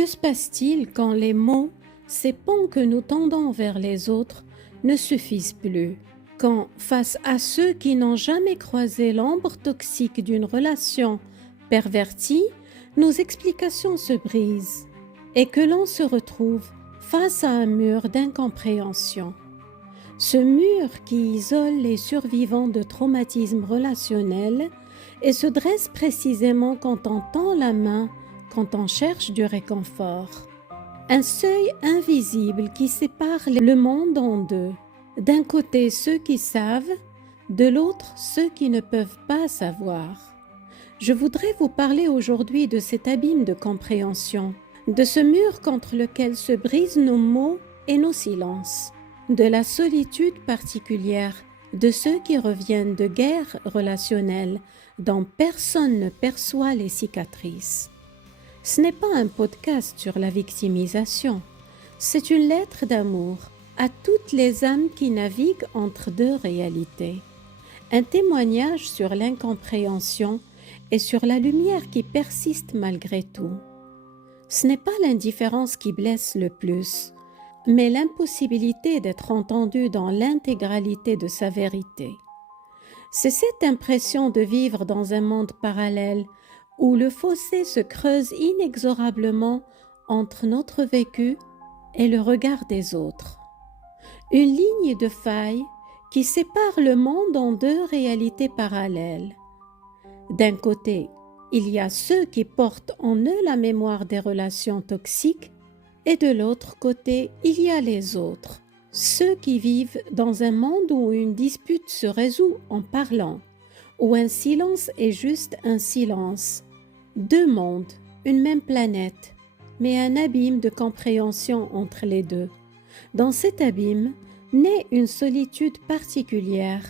Que se passe-t-il quand les mots, ces ponts que nous tendons vers les autres, ne suffisent plus? Quand, face à ceux qui n'ont jamais croisé l'ombre toxique d'une relation pervertie, nos explications se brisent et que l'on se retrouve face à un mur d'incompréhension. Ce mur qui isole les survivants de traumatismes relationnels et se dresse précisément quand on tend la main, quand on cherche du réconfort. Un seuil invisible qui sépare le monde en deux. D'un côté ceux qui savent, de l'autre ceux qui ne peuvent pas savoir. Je voudrais vous parler aujourd'hui de cet abîme de compréhension, de ce mur contre lequel se brisent nos mots et nos silences, de la solitude particulière de ceux qui reviennent de guerres relationnelles dont personne ne perçoit les cicatrices. Ce n'est pas un podcast sur la victimisation, c'est une lettre d'amour à toutes les âmes qui naviguent entre deux réalités. Un témoignage sur l'incompréhension et sur la lumière qui persiste malgré tout. Ce n'est pas l'indifférence qui blesse le plus, mais l'impossibilité d'être entendu dans l'intégralité de sa vérité. C'est cette impression de vivre dans un monde parallèle où le fossé se creuse inexorablement entre notre vécu et le regard des autres. Une ligne de faille qui sépare le monde en deux réalités parallèles. D'un côté, il y a ceux qui portent en eux la mémoire des relations toxiques et de l'autre côté, il y a les autres, ceux qui vivent dans un monde où une dispute se résout en parlant, où un silence est juste un silence. Deux mondes, une même planète, mais un abîme de compréhension entre les deux. Dans cet abîme, naît une solitude particulière,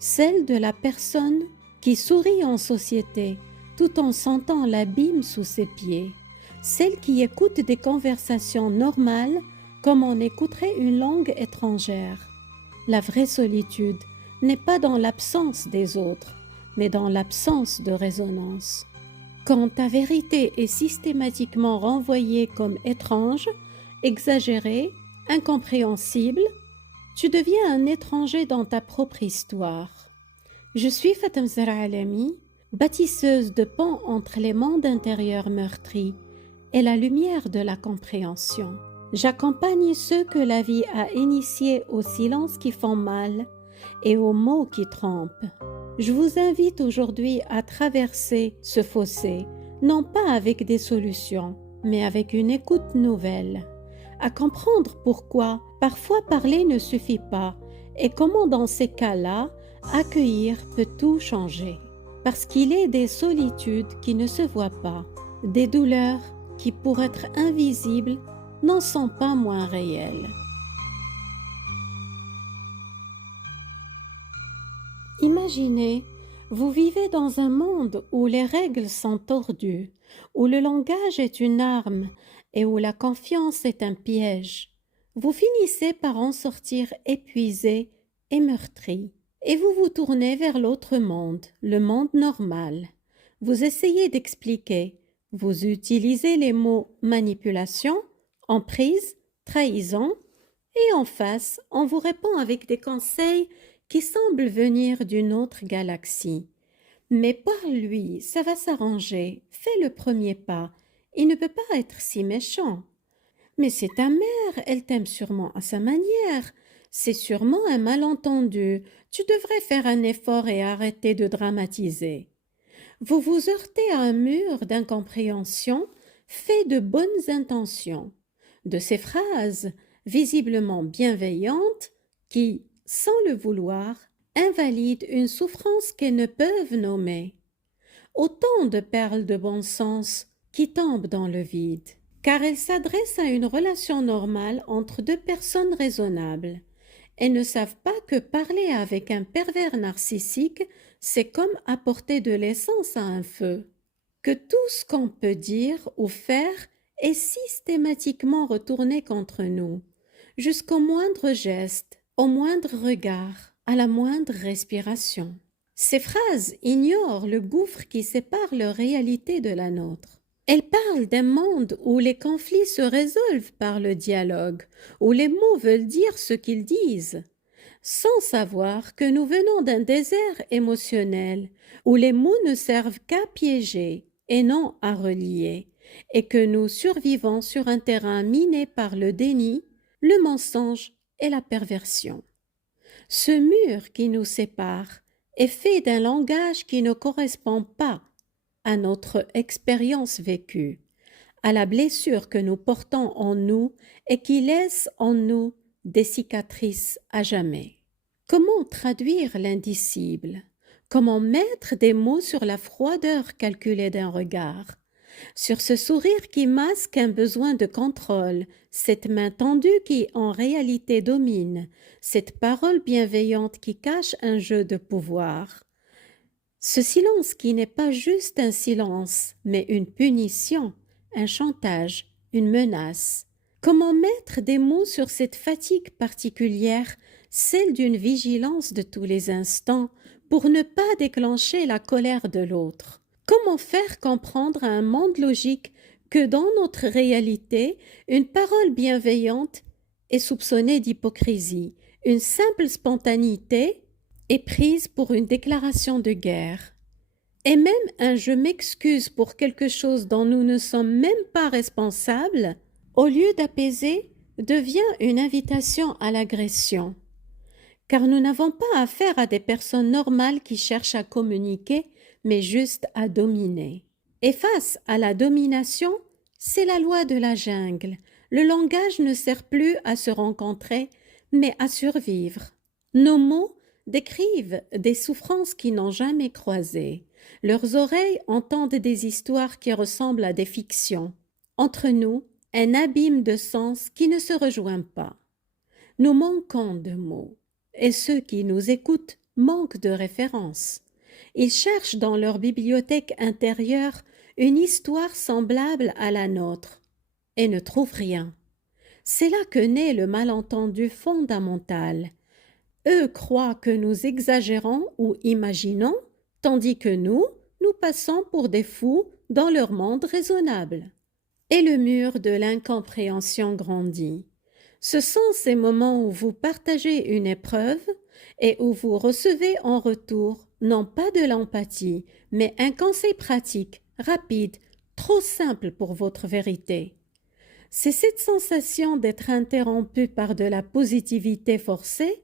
celle de la personne qui sourit en société, tout en sentant l'abîme sous ses pieds, celle qui écoute des conversations normales comme on écouterait une langue étrangère. La vraie solitude n'est pas dans l'absence des autres, mais dans l'absence de résonance. Quand ta vérité est systématiquement renvoyée comme étrange, exagérée, incompréhensible, tu deviens un étranger dans ta propre histoire. Je suis Fatem Zahra Alami, bâtisseuse de ponts entre les mondes intérieurs meurtris et la lumière de la compréhension. J'accompagne ceux que la vie a initiés aux silences qui font mal et aux mots qui trompent. Je vous invite aujourd'hui à traverser ce fossé, non pas avec des solutions, mais avec une écoute nouvelle, à comprendre pourquoi parfois parler ne suffit pas et comment dans ces cas-là, accueillir peut tout changer. Parce qu'il est des solitudes qui ne se voient pas, des douleurs qui, pour être invisibles, n'en sont pas moins réelles. Imaginez, vous vivez dans un monde où les règles sont tordues, où le langage est une arme et où la confiance est un piège. Vous finissez par en sortir épuisé et meurtri. Et vous vous tournez vers l'autre monde, le monde normal. Vous essayez d'expliquer. Vous utilisez les mots manipulation, emprise, trahison, et en face, on vous répond avec des conseils qui semblent venir d'une autre galaxie. Mais parle-lui, ça va s'arranger, fais le premier pas, il ne peut pas être si méchant. Mais c'est ta mère, elle t'aime sûrement à sa manière. C'est sûrement un malentendu. Tu devrais faire un effort et arrêter de dramatiser. Vous vous heurtez à un mur d'incompréhension fait de bonnes intentions, de ces phrases visiblement bienveillantes qui, sans le vouloir, invalident une souffrance qu'elles ne peuvent nommer. Autant de perles de bon sens qui tombent dans le vide, car elles s'adressent à une relation normale entre deux personnes raisonnables. Elles ne savent pas que parler avec un pervers narcissique, c'est comme apporter de l'essence à un feu. Que tout ce qu'on peut dire ou faire est systématiquement retourné contre nous, jusqu'au moindre geste, au moindre regard, à la moindre respiration. Ces phrases ignorent le gouffre qui sépare leur réalité de la nôtre. Elle parle d'un monde où les conflits se résolvent par le dialogue, où les mots veulent dire ce qu'ils disent, sans savoir que nous venons d'un désert émotionnel où les mots ne servent qu'à piéger et non à relier, et que nous survivons sur un terrain miné par le déni, le mensonge et la perversion. Ce mur qui nous sépare est fait d'un langage qui ne correspond pas à notre expérience vécue, à la blessure que nous portons en nous et qui laisse en nous des cicatrices à jamais. Comment traduire l'indicible? Comment mettre des mots sur la froideur calculée d'un regard, sur ce sourire qui masque un besoin de contrôle, cette main tendue qui en réalité domine, cette parole bienveillante qui cache un jeu de pouvoir? Ce silence qui n'est pas juste un silence, mais une punition, un chantage, une menace. Comment mettre des mots sur cette fatigue particulière, celle d'une vigilance de tous les instants, pour ne pas déclencher la colère de l'autre? Comment faire comprendre à un monde logique que dans notre réalité, une parole bienveillante est soupçonnée d'hypocrisie, une simple spontanéité est prise pour une déclaration de guerre? Et même un je m'excuse pour quelque chose dont nous ne sommes même pas responsables, au lieu d'apaiser, devient une invitation à l'agression. Car nous n'avons pas affaire à des personnes normales qui cherchent à communiquer, mais juste à dominer. Et face à la domination, c'est la loi de la jungle. Le langage ne sert plus à se rencontrer, mais à survivre. Nos mots décrivent des souffrances qui n'ont jamais croisé. Leurs oreilles entendent des histoires qui ressemblent à des fictions. Entre nous, un abîme de sens qui ne se rejoint pas. Nous manquons de mots, et ceux qui nous écoutent manquent de références. Ils cherchent dans leur bibliothèque intérieure une histoire semblable à la nôtre, et ne trouvent rien. C'est là que naît le malentendu fondamental. Eux croient que nous exagérons ou imaginons, tandis que nous passons pour des fous dans leur monde raisonnable. Et le mur de l'incompréhension grandit. Ce sont ces moments où vous partagez une épreuve et où vous recevez en retour non pas de l'empathie, mais un conseil pratique, rapide, trop simple pour votre vérité. C'est cette sensation d'être interrompu par de la positivité forcée,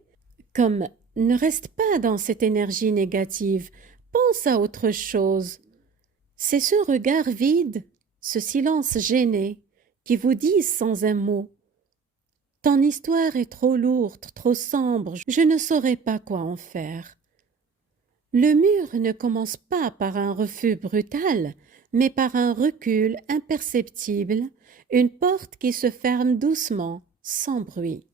comme « ne reste pas dans cette énergie négative, pense à autre chose ». C'est ce regard vide, ce silence gêné, qui vous dit sans un mot « Ton histoire est trop lourde, trop sombre, je ne saurais pas quoi en faire ». Le mur ne commence pas par un refus brutal, mais par un recul imperceptible, une porte qui se ferme doucement, sans bruit.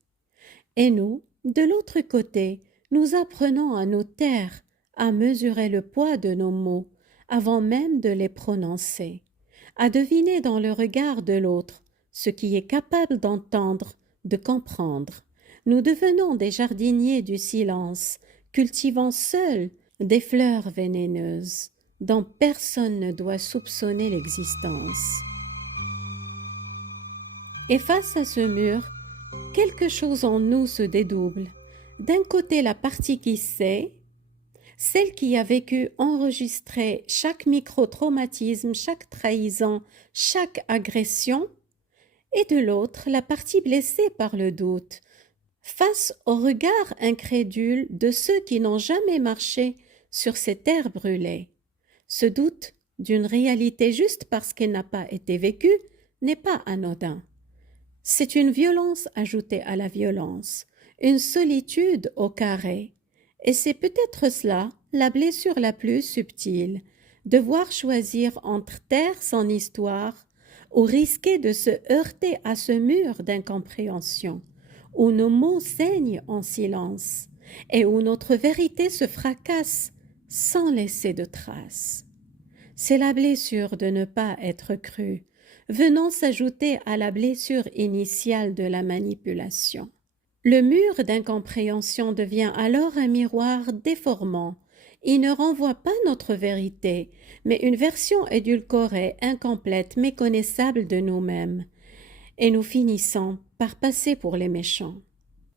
Et nous, de l'autre côté, nous apprenons à nous taire, à mesurer le poids de nos mots, avant même de les prononcer, à deviner dans le regard de l'autre ce qui est capable d'entendre, de comprendre. Nous devenons des jardiniers du silence, cultivant seuls des fleurs vénéneuses dont personne ne doit soupçonner l'existence. Et face à ce mur, quelque chose en nous se dédouble. D'un côté, la partie qui sait, celle qui a vécu enregistrer chaque micro-traumatisme, chaque trahison, chaque agression, et de l'autre, la partie blessée par le doute, face au regard incrédule de ceux qui n'ont jamais marché sur ces terres brûlées. Ce doute d'une réalité juste parce qu'elle n'a pas été vécue n'est pas anodin. C'est une violence ajoutée à la violence, une solitude au carré. Et c'est peut-être cela, la blessure la plus subtile, devoir choisir entre taire son histoire ou risquer de se heurter à ce mur d'incompréhension, où nos mots saignent en silence et où notre vérité se fracasse sans laisser de traces. C'est la blessure de ne pas être cru, venant s'ajouter à la blessure initiale de la manipulation. Le mur d'incompréhension devient alors un miroir déformant. Il ne renvoie pas notre vérité, mais une version édulcorée, incomplète, méconnaissable de nous-mêmes. Et nous finissons par passer pour les méchants.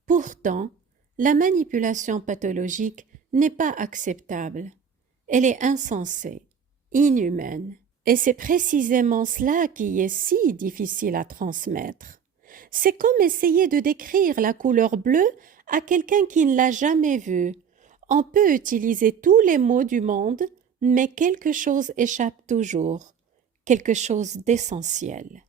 Pourtant, la manipulation pathologique n'est pas acceptable. Elle est insensée, inhumaine. Et c'est précisément cela qui est si difficile à transmettre. C'est comme essayer de décrire la couleur bleue à quelqu'un qui ne l'a jamais vue. On peut utiliser tous les mots du monde, mais quelque chose échappe toujours, quelque chose d'essentiel.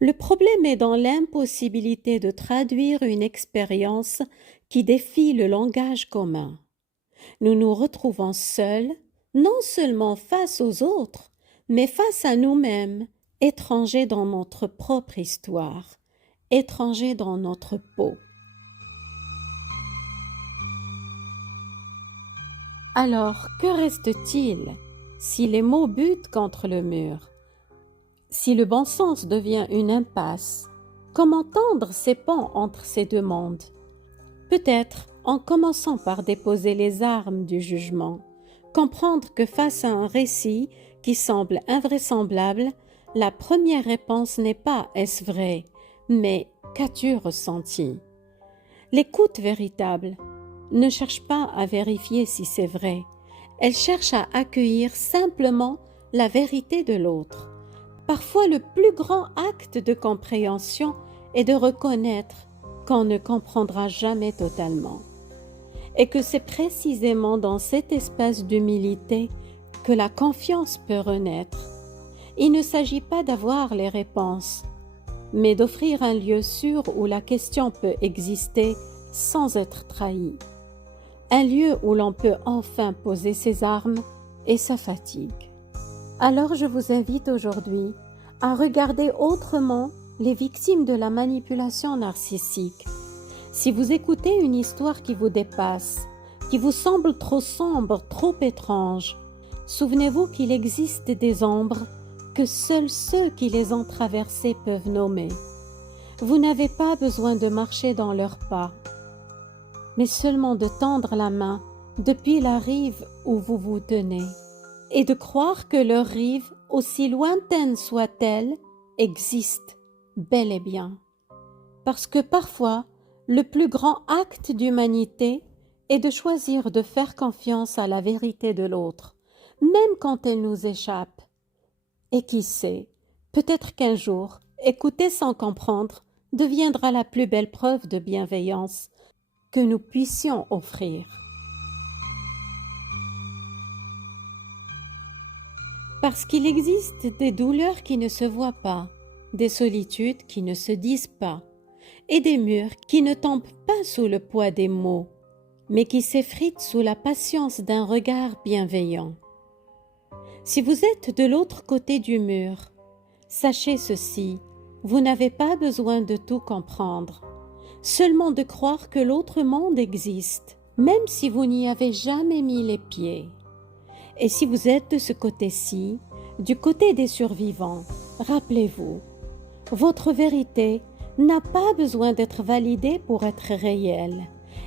Le problème est dans l'impossibilité de traduire une expérience qui défie le langage commun. Nous nous retrouvons seuls, non seulement face aux autres, mais face à nous-mêmes, étrangers dans notre propre histoire, étrangers dans notre peau. Alors, que reste-t-il si les mots butent contre le mur? Si le bon sens devient une impasse, comment tendre ces ponts entre ces deux mondes? Peut-être en commençant par déposer les armes du jugement, comprendre que face à un récit qui semble invraisemblable, la première réponse n'est pas « est-ce vrai ?», mais « qu'as-tu ressenti ?» L'écoute véritable ne cherche pas à vérifier si c'est vrai, elle cherche à accueillir simplement la vérité de l'autre. Parfois, le plus grand acte de compréhension est de reconnaître qu'on ne comprendra jamais totalement, et que c'est précisément dans cet espace d'humilité que la confiance peut renaître. Il ne s'agit pas d'avoir les réponses, mais d'offrir un lieu sûr où la question peut exister sans être trahie. Un lieu où l'on peut enfin poser ses armes et sa fatigue. Alors je vous invite aujourd'hui à regarder autrement les victimes de la manipulation narcissique. Si vous écoutez une histoire qui vous dépasse, qui vous semble trop sombre, trop étrange, souvenez-vous qu'il existe des ombres que seuls ceux qui les ont traversées peuvent nommer. Vous n'avez pas besoin de marcher dans leurs pas, mais seulement de tendre la main depuis la rive où vous vous tenez, et de croire que leur rive, aussi lointaine soit-elle, existe bel et bien. Parce que parfois, le plus grand acte d'humanité est de choisir de faire confiance à la vérité de l'autre, même quand elle nous échappe. Et qui sait, peut-être qu'un jour, écouter sans comprendre deviendra la plus belle preuve de bienveillance que nous puissions offrir. Parce qu'il existe des douleurs qui ne se voient pas, des solitudes qui ne se disent pas, et des murs qui ne tombent pas sous le poids des mots, mais qui s'effritent sous la patience d'un regard bienveillant. Si vous êtes de l'autre côté du mur, sachez ceci, vous n'avez pas besoin de tout comprendre, seulement de croire que l'autre monde existe, même si vous n'y avez jamais mis les pieds. Et si vous êtes de ce côté-ci, du côté des survivants, rappelez-vous, votre vérité n'a pas besoin d'être validée pour être réelle.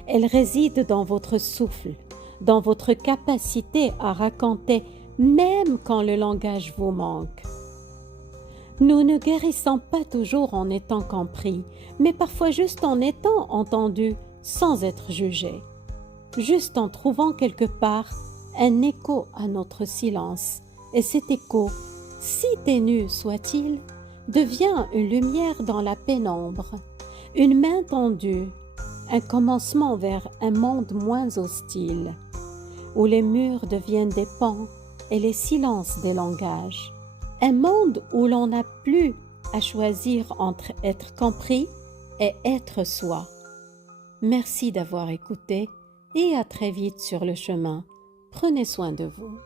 Elle réside dans votre souffle, dans votre capacité à raconter même quand le langage vous manque. Nous ne guérissons pas toujours en étant compris, mais parfois juste en étant entendus sans être jugés, juste en trouvant quelque part un écho à notre silence. Et cet écho, si ténu soit-il, devient une lumière dans la pénombre, une main tendue, un commencement vers un monde moins hostile, où les murs deviennent des ponts et les silences des langages. Un monde où l'on n'a plus à choisir entre être compris et être soi. Merci d'avoir écouté et à très vite sur le chemin. Prenez soin de vous.